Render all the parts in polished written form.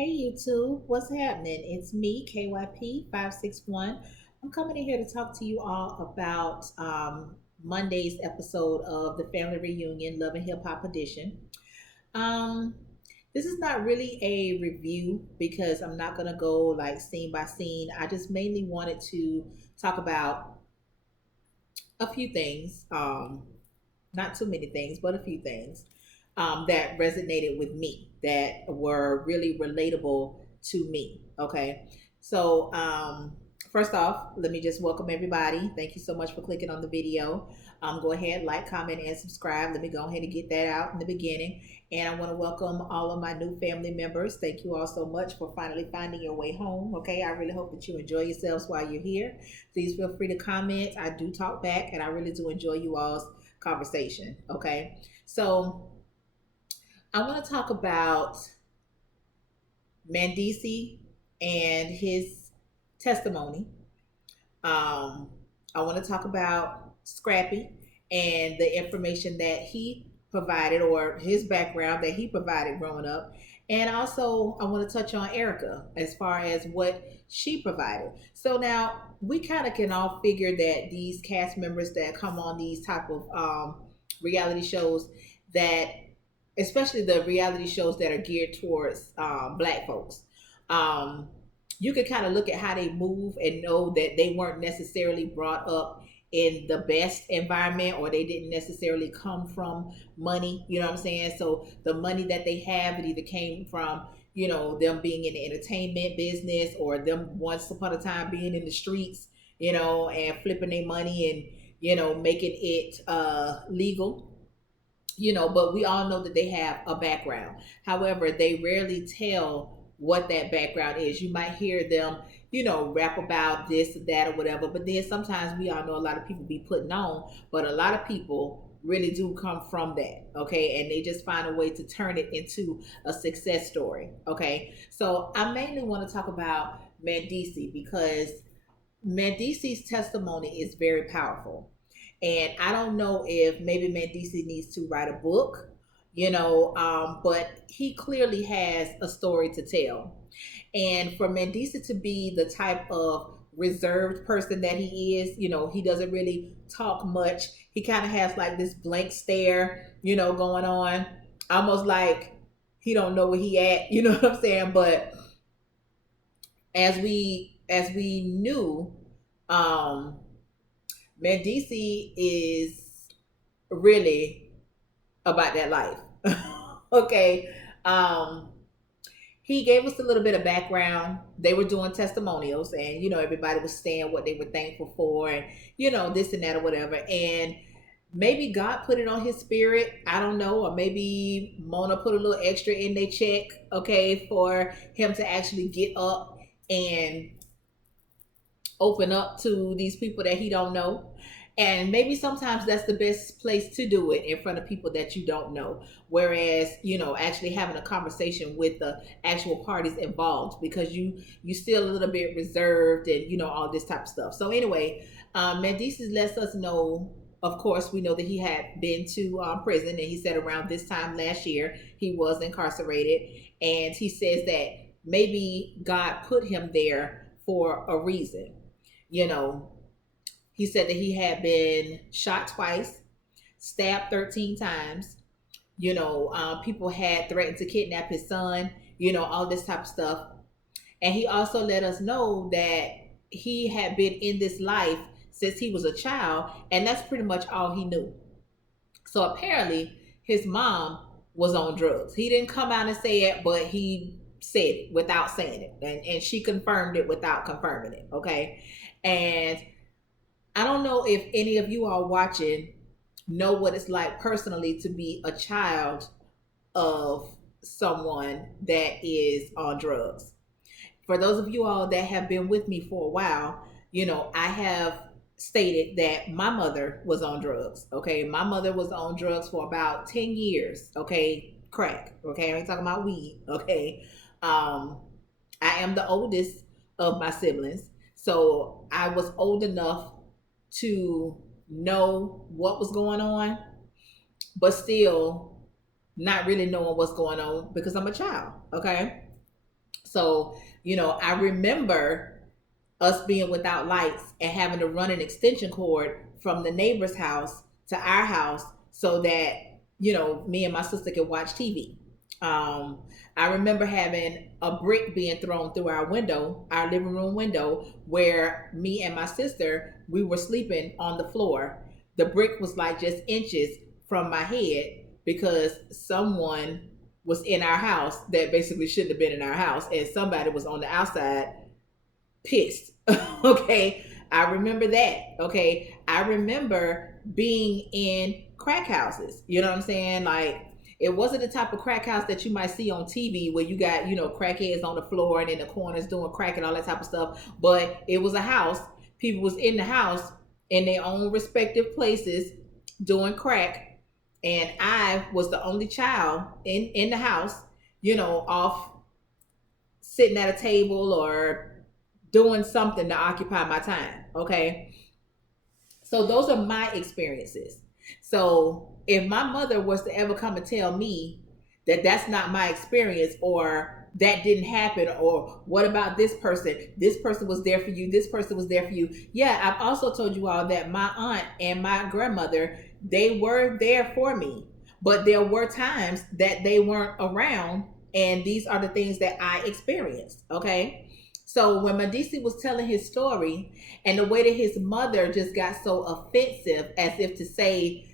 Hey YouTube, what's happening? It's me, KYP561. I'm coming in here to talk to you all about Monday's episode of the Family Reunion Love and Hip Hop Edition. Um, this is not really a review because I'm not gonna go like scene by scene. I just mainly wanted to talk about a few things. Not too many things, but a few things that resonated with me that were really relatable to me. Okay. So, first off, let me just welcome everybody. Thank you so much for clicking on the video. Go ahead, like, comment, and subscribe. Let me go ahead and get that out in the beginning. And I want to welcome all of my new family members. Thank you all so much for finally finding your way home. Okay. I really hope that you enjoy yourselves while you're here. Please feel free to comment. I do talk back, and I really do enjoy you all's conversation. Okay. So I want to talk about Mandisi and his testimony. I want to talk about Scrappy and the information that he provided or his background that he provided growing up. And also, I want to touch on Erica as far as what she provided. So now we kind of can all figure that these cast members that come on these type of reality shows, that especially the reality shows that are geared towards Black folks, um, you can kind of look at how they move and know that they weren't necessarily brought up in the best environment, or they didn't necessarily come from money. You know what I'm saying? So the money that they have, it either came from, them being in the entertainment business, or them once upon a time being in the streets, and flipping their money and, making it legal, but we all know that they have a background. However, they rarely tell what that background is. You might hear them, rap about this or that or whatever, but then sometimes we all know a lot of people be putting on, but a lot of people really do come from that, okay? And they just find a way to turn it into a success story, okay? So I mainly want to talk about Mandisi because Mandisi's testimony is very powerful. And I don't know if maybe Mandisi needs to write a book, but he clearly has a story to tell. And for Mandisi to be the type of reserved person that he is, he doesn't really talk much. He kind of has like this blank stare, going on, almost like he don't know where he at, you know what I'm saying? But as we knew, um, Mandisi is really about that life. Okay. Um, he gave us a little bit of background. They were doing testimonials, and everybody was saying what they were thankful for, and this and that or whatever. And maybe God put it on his spirit. I don't know, or maybe Mona put a little extra in their check, okay, for him to actually get up and open up to these people that he don't know. And maybe sometimes that's the best place to do it, in front of people that you don't know, whereas actually having a conversation with the actual parties involved, because you still a little bit reserved, and all this type of stuff. So anyway, Mendices lets us know. Of course, we know that he had been to prison, and he said around this time last year he was incarcerated, and he says that maybe God put him there for a reason. you know he said that he had been shot twice, stabbed 13 times. People had threatened to kidnap his son, all this type of stuff. And he also let us know that he had been in this life since he was a child, and that's pretty much all he knew. So apparently, his mom was on drugs. He didn't come out and say it, but he said it without saying it. And she confirmed it without confirming it. Okay. And I don't know if any of you are watching know what it's like personally to be a child of someone that is on drugs. For those of you all that have been with me for a while, I have stated that my mother was on drugs. Okay. My mother was on drugs for about 10 years. Okay. Crack. Okay. I ain't talking about weed. Okay. Um, I am the oldest of my siblings. So I was old enough to know what was going on, but still not really knowing what's going on because I'm a child. Okay. So, I remember us being without lights and having to run an extension cord from the neighbor's house to our house so that, me and my sister could watch TV. I remember having a brick being thrown through our window, our living room window, where me and my sister, we were sleeping on the floor. The brick was like just inches from my head because someone was in our house that basically shouldn't have been in our house, and somebody was on the outside pissed. Okay. I remember that. Okay. I remember being in crack houses. You know what I'm saying? Like, it wasn't the type of crack house that you might see on TV where you got, crackheads on the floor and in the corners doing crack and all that type of stuff. But it was a house. People was in the house in their own respective places doing crack. And I was the only child in the house, off sitting at a table or doing something to occupy my time. Okay. So those are my experiences. So if my mother was to ever come and tell me that that's not my experience, or that didn't happen, or what about this person? This person was there for you. This person was there for you. Yeah, I've also told you all that my aunt and my grandmother, they were there for me, but there were times that they weren't around, and these are the things that I experienced. Okay. So when Medici was telling his story, and the way that his mother just got so offensive, as if to say,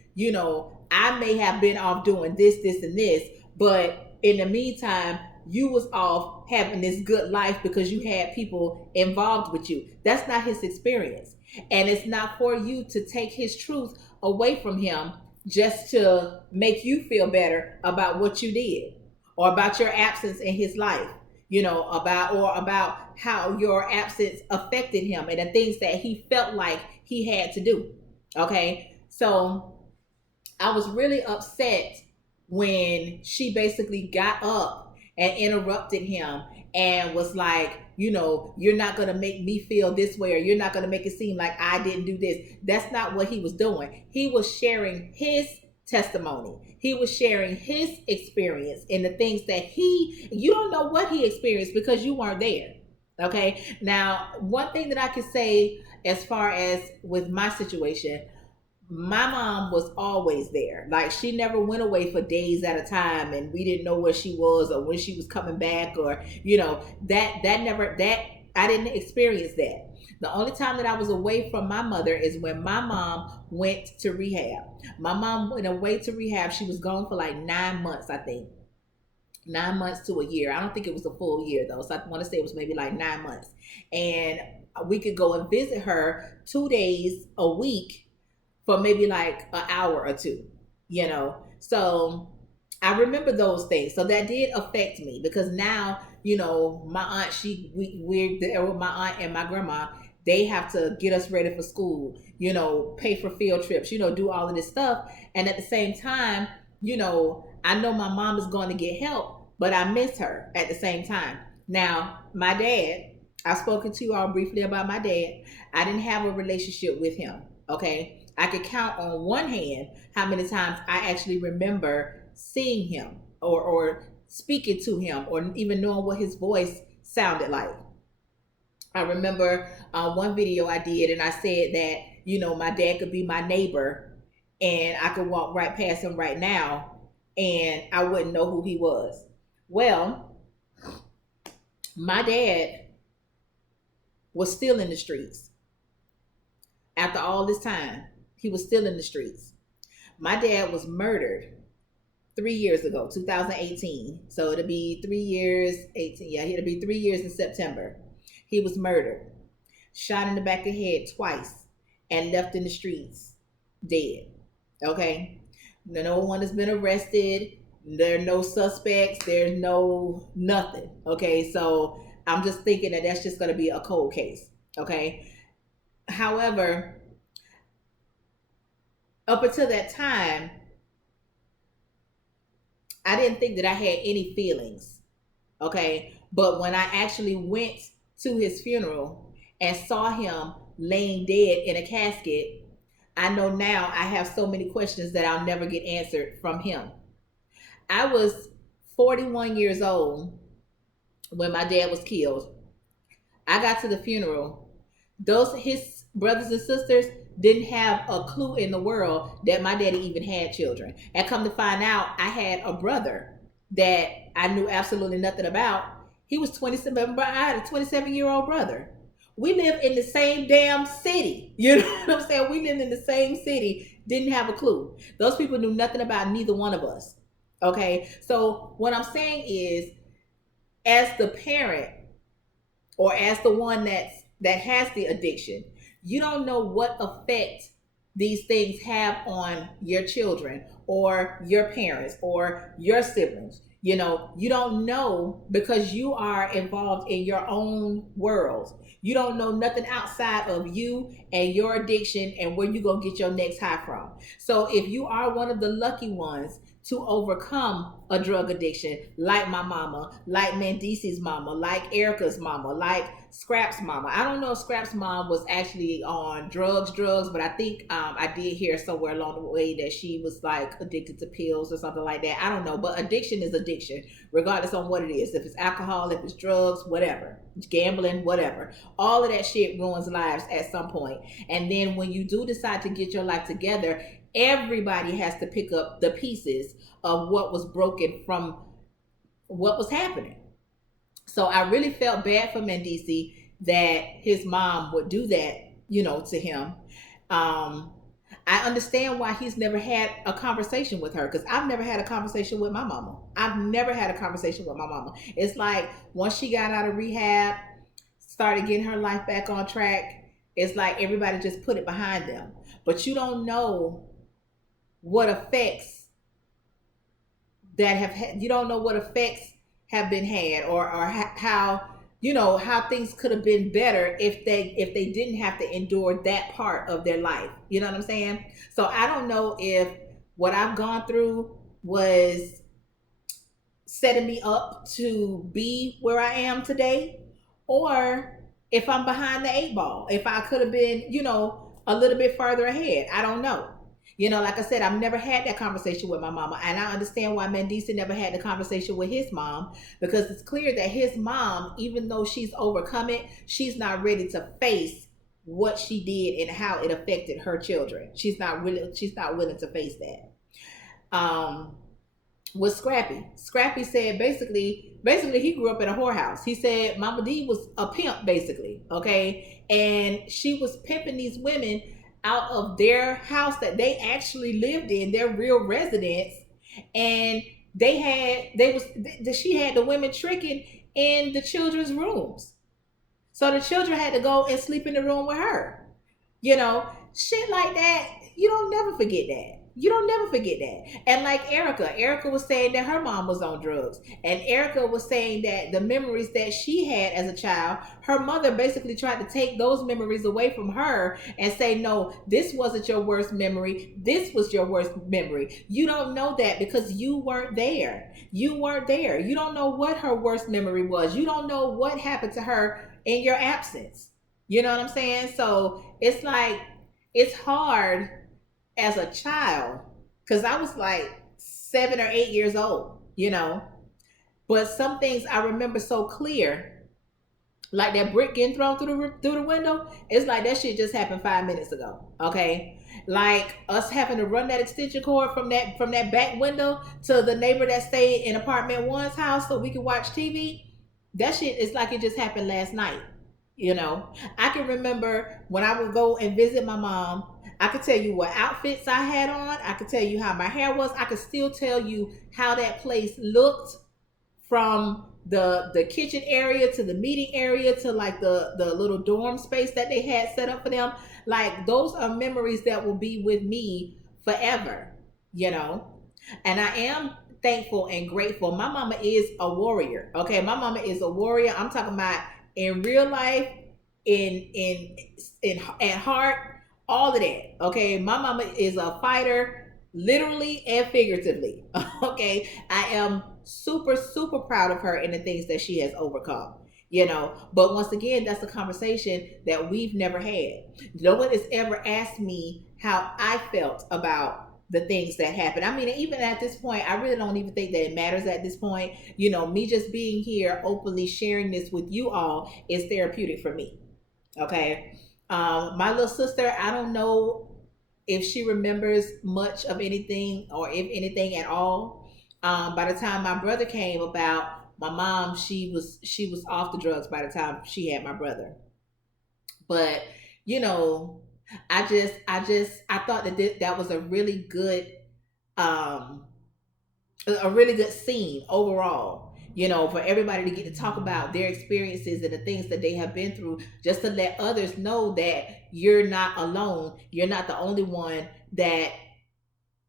I may have been off doing this, this, and this, but in the meantime, you was off having this good life because you had people involved with you. That's not his experience. And it's not for you to take his truth away from him just to make you feel better about what you did or about your absence in his life. About how your absence affected him and the things that he felt like he had to do. Okay. So I was really upset when she basically got up and interrupted him and was like, you're not going to make me feel this way, or you're not going to make it seem like I didn't do this. That's not what he was doing. He was sharing his testimony. He was sharing his experience and the things that you don't know what he experienced because you weren't there. Okay. Now, one thing that I could say as far as with my situation, my mom was always there. Like, she never went away for days at a time and we didn't know where she was or when she was coming back, or, that I didn't experience that. The only time that I was away from my mother is when my mom went to rehab. My mom went away to rehab. She was gone for like 9 months, I think. 9 months to a year. I don't think it was a full year though. So I want to say it was maybe like 9 months. And we could go and visit her 2 days a week for maybe like an hour or two. So I remember those things. So that did affect me because now, my aunt, we're there with my aunt and my grandma. They have to get us ready for school, pay for field trips, do all of this stuff. And at the same time, I know my mom is going to get help, but I miss her at the same time. Now, my dad, I've spoken to you all briefly about my dad. I didn't have a relationship with him. Okay. I could count on one hand how many times I actually remember seeing him or speaking to him or even knowing what his voice sounded like. I remember one video I did, and I said that, my dad could be my neighbor and I could walk right past him right now and I wouldn't know who he was. Well, my dad was still in the streets. After all this time, he was still in the streets. My dad was murdered 3 years ago, 2018. So it'll be 3 years, 18. Yeah, it'll be 3 years in September. He was murdered, shot in the back of the head twice, and left in the streets dead. Okay? No one has been arrested. There are no suspects. There's no nothing. Okay? So I'm just thinking that that's just going to be a cold case. Okay? However, up until that time, I didn't think that I had any feelings. Okay? But when I actually went to his funeral and saw him laying dead in a casket, I know now I have so many questions that I'll never get answered from him. I was 41 years old when my dad was killed. I got to the funeral. Those his brothers and sisters didn't have a clue in the world that my daddy even had children. And come to find out, I had a brother that I knew absolutely nothing about. He was 27, but I had a 27-year-old brother. We lived in the same damn city. You know what I'm saying? We lived in the same city, didn't have a clue. Those people knew nothing about neither one of us. Okay? So what I'm saying is, as the parent, or as the one that has the addiction, you don't know what effect these things have on your children or your parents or your siblings. You don't know, because you are involved in your own world. You don't know nothing outside of you and your addiction and where you go get your next high from. So if you are one of the lucky ones to overcome a drug addiction, like my mama, like Mandisi's mama, like Erica's mama, like Scrap's mama. I don't know if Scrap's mom was actually on drugs, but I think I did hear somewhere along the way that she was like addicted to pills or something like that. I don't know, but addiction is addiction, regardless on what it is. If it's alcohol, if it's drugs, whatever, gambling, whatever. All of that shit ruins lives at some point. And then when you do decide to get your life together, everybody has to pick up the pieces of what was broken from what was happening. So I really felt bad for Mendisi that his mom would do that, to him. Um, I understand why he's never had a conversation with her, because I've never had a conversation with my mama. I've never had a conversation with my mama. It's like once she got out of rehab, started getting her life back on track, it's like everybody just put it behind them. But you don't know what effects you don't know what effects have been had, or how how things could have been better if they didn't have to endure that part of their life. You know what I'm saying? So I don't know if what I've gone through was setting me up to be where I am today, or if I'm behind the eight ball, if I could have been, a little bit further ahead. I don't know. Like I said, I've never had that conversation with my mama. And I understand why Mandisa never had the conversation with his mom, because it's clear that his mom, even though she's overcome it, she's not ready to face what she did and how it affected her children. She's not willing to face that. With Scrappy said basically he grew up in a whorehouse. He said Mama D was a pimp, basically, okay? And she was pimping these women out of their house that they actually lived in, their real residence, and she had the women tricking in the children's rooms. So the children had to go and sleep in the room with her. Shit like that, you don't never forget that. You don't never forget that. And like Erica was saying that her mom was on drugs. And Erica was saying that the memories that she had as a child, her mother basically tried to take those memories away from her and say, no, this wasn't your worst memory. This was your worst memory. You don't know that because you weren't there. You weren't there. You don't know what her worst memory was. You don't know what happened to her in your absence. You know what I'm saying? So it's like, it's hard as a child, because I was like 7 or 8 years old, but some things I remember so clear, like that brick getting thrown through the window. It's like that shit just happened 5 minutes ago. Okay, like us having to run that extension cord from that back window to the neighbor that stayed in apartment one's house so we could watch TV. That shit is like it just happened last night. I can remember when I would go and visit my mom. I could tell you what outfits I had on. I could tell you how my hair was. I could still tell you how that place looked, from the kitchen area to the meeting area to like the little dorm space that they had set up for them. Like those are memories that will be with me forever, And I am thankful and grateful. My mama is a warrior. Okay, my mama is a warrior. I'm talking about in real life, in at heart, all of that. Okay, my mama is a fighter, literally and figuratively. Okay, I am super proud of her and the things that she has overcome. But once again, that's a conversation that we've never had. No one has ever asked me how I felt about the things that happen. I mean, even at this point, I really don't even think that it matters at this point. You know, me just being here openly sharing this with you all is therapeutic for me. Okay. My little sister, I don't know if she remembers much of anything or if anything at all. By the time my brother came about, my mom, she was off the drugs by the time she had my brother. But you know, I thought that that was um a really good scene overall, you know, for everybody to get to talk about their experiences and the things that they have been through, just to let others know that you're not alone, you're not the only one that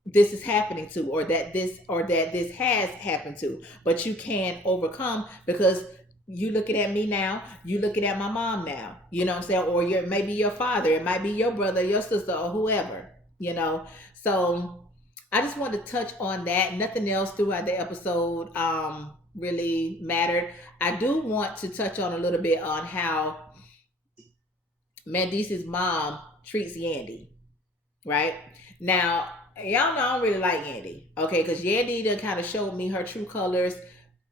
this is happening to, or that this has happened to, but you can overcome. Because you looking at me now, you looking at my mom now, you know what I'm saying, or maybe your father, it might be your brother, your sister, or whoever, you know. So I just wanted to touch on that. Nothing else throughout the episode really mattered. I do want to touch on a little bit on how Mandis's mom treats Yandy, right? Now, y'all know I don't really like Yandy, okay? Because Yandy done kind of showed me her true colors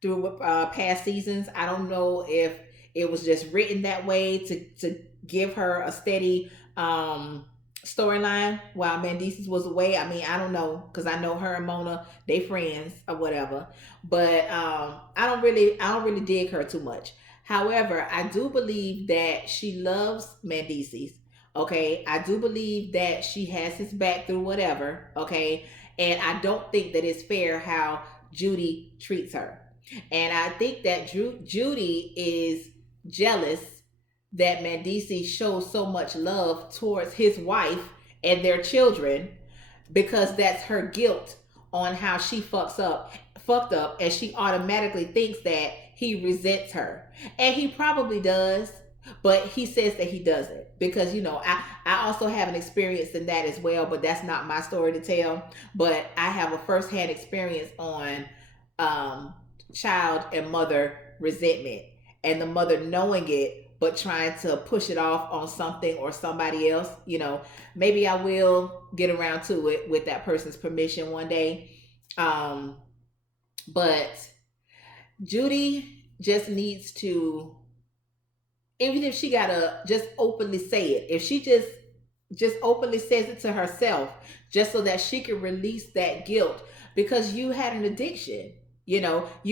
through past seasons. I don't know if it was just written that way to give her a steady storyline while Mendices was away. I mean, I don't know, because I know her and Mona, they friends or whatever. But I don't really dig her too much. However, I do believe that she loves Mendices. Okay, I do believe that she has his back through whatever. Okay, and I don't think that it's fair how Judy treats her. And I think that Judy is jealous that Mandisi shows so much love towards his wife and their children, because that's her guilt on how she fucked up, and she automatically thinks that he resents her. And he probably does, but he says that he doesn't, because I also have an experience in that as well, but that's not my story to tell. But I have a firsthand experience on um child and mother resentment, and the mother knowing it but trying to push it off on something or somebody else. Maybe I will get around to it with that person's permission one day. But Judy just needs to, even if she gotta just openly say it, if she just openly says it to herself, just so that she can release that guilt. Because you had an addiction, you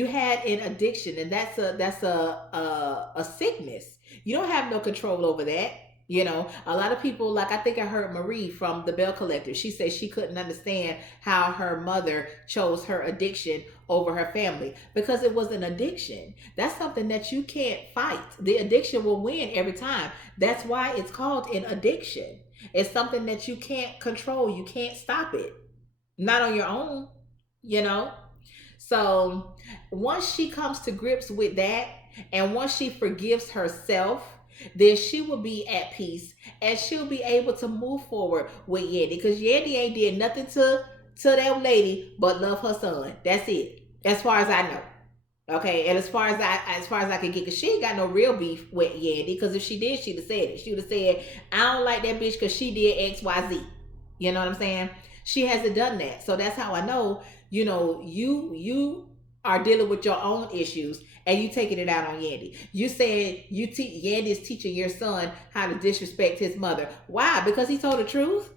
had an addiction, and that's a sickness. You don't have no control over that. A lot of people, like, I think I heard Marie from the Bell Collector, she said she couldn't understand how her mother chose her addiction over her family, because it was an addiction. That's something that you can't fight. The addiction will win every time. That's why it's called an addiction. It's something that you can't control. You can't stop it, not on your own. you know so once she comes to grips with that, and once she forgives herself, then she will be at peace, and she'll be able to move forward with Yandy, because Yandy ain't did nothing to that lady but love her son. That's it, as far as I know. Okay, and as far as I can get, because she ain't got no real beef with Yandy. Because if she did, she'd have said it. She would have said, "I don't like that bitch because she did XYZ." You know what I'm saying? She hasn't done that, so that's how I know. You are dealing with your own issues, and you taking it out on Yandy. You said Yandy is teaching your son how to disrespect his mother. Why? Because he told the truth,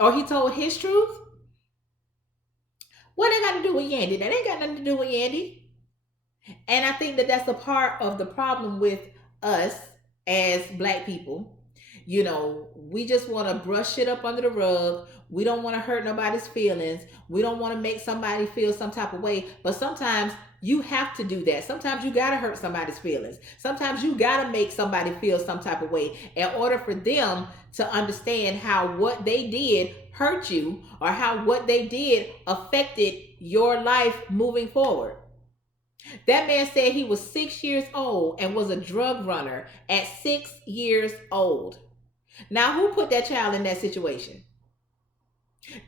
or he told his truth. What they got to do with Yandy? That ain't got nothing to do with Yandy. And I think that that's a part of the problem with us as Black people. We just want to brush shit up under the rug. We don't want to hurt nobody's feelings. We don't want to make somebody feel some type of way. But sometimes you have to do that. Sometimes you got to hurt somebody's feelings. Sometimes you got to make somebody feel some type of way in order for them to understand how what they did hurt you, or how what they did affected your life moving forward. That man said he was 6 years old and was a drug runner at 6 years old. Now, who put that child in that situation?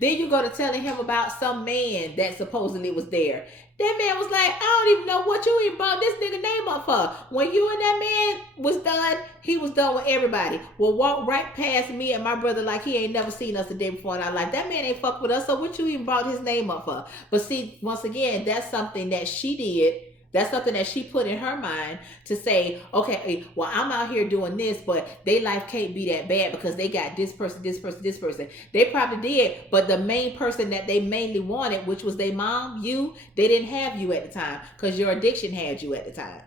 Then you go to telling him about some man that supposedly was there. That man was like, "I don't even know what you even brought this nigga name up for? When you and that man was done, he was done with everybody. Will walk right past me and my brother like he ain't never seen us the day before in our life. That man ain't fuck with us, so what you even brought his name up for? But see, once again, that's something that she did. That's something that she put in her mind to say, okay, well, I'm out here doing this, but their life can't be that bad because they got this person, this person, this person. They probably did, but the main person that they mainly wanted, which was their mom, you, they didn't have you at the time because your addiction had you at the time.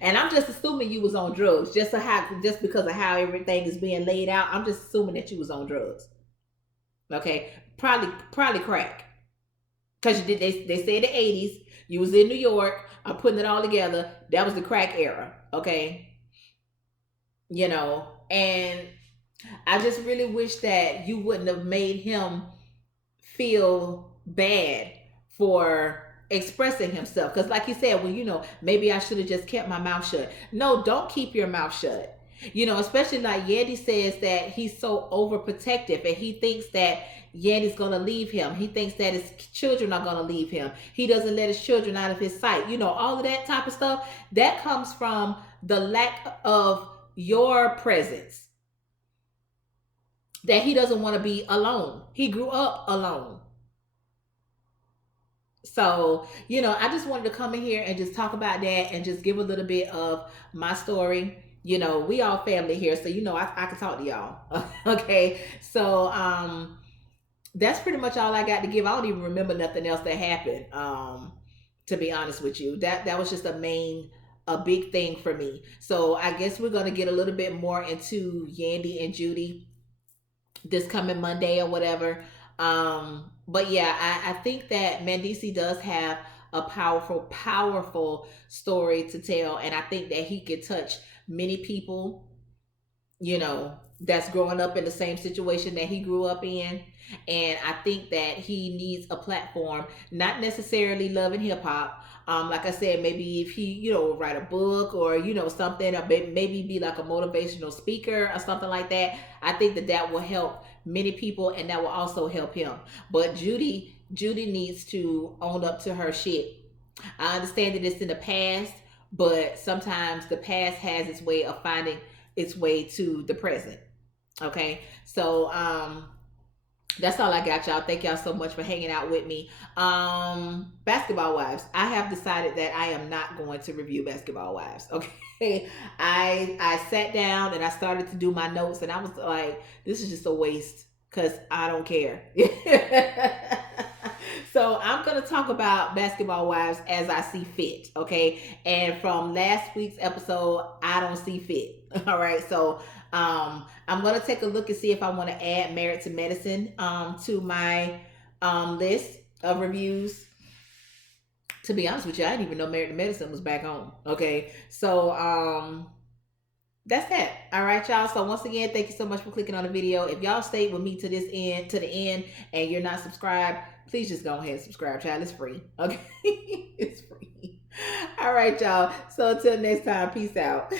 And I'm just assuming you was on drugs, just because of how everything is being laid out. I'm just assuming that you was on drugs. Okay, probably crack, because you did. They say the '80s. You was in New York. I'm putting it all together. That was the crack era. Okay, and I just really wish that you wouldn't have made him feel bad for expressing himself. Because, like you said, well, maybe I should have just kept my mouth shut. No, don't keep your mouth shut. Especially like Yandy says that he's so overprotective and he thinks that Yandy's gonna leave him. He thinks that his children are gonna leave him. He doesn't let his children out of his sight. All of that type of stuff that comes from the lack of your presence. That he doesn't want to be alone. He grew up alone. So, I just wanted to come in here and just talk about that and just give a little bit of my story. We all family here, so I can talk to y'all. Okay. So that's pretty much all I got to give. I don't even remember nothing else that happened. To be honest with you. That was just a big thing for me. So I guess we're gonna get a little bit more into Yandy and Judy this coming Monday or whatever. But yeah, I think that Mendeecees does have a powerful story to tell, and I think that he could touch many people, that's growing up in the same situation that he grew up in. And I think that he needs a platform, not necessarily Love and Hip Hop. Like I said, maybe if he, write a book or, something, or maybe be like a motivational speaker or something like that. I think that will help many people, and that will also help him. But Judy needs to own up to her shit. I understand that it's in the past, but sometimes the past has its way of finding its way to the present. Okay. So, that's all I got, y'all. Thank y'all so much for hanging out with me. Basketball Wives. I have decided that I am not going to review Basketball Wives. Okay. I sat down and I started to do my notes, and I was like, this is just a waste because I don't care. So I'm going to talk about Basketball Wives as I see fit. Okay. And from last week's episode, I don't see fit. All right. So I'm going to take a look and see if I want to add Married to Medicine to my list of reviews. To be honest with you, I didn't even know Married to Medicine was back on. Okay. So that's that. All right, y'all. So once again, thank you so much for clicking on the video. If y'all stayed with me to the end, and you're not subscribed, please just go ahead and subscribe, child. It's free. Okay. It's free. All right, y'all. So until next time, peace out.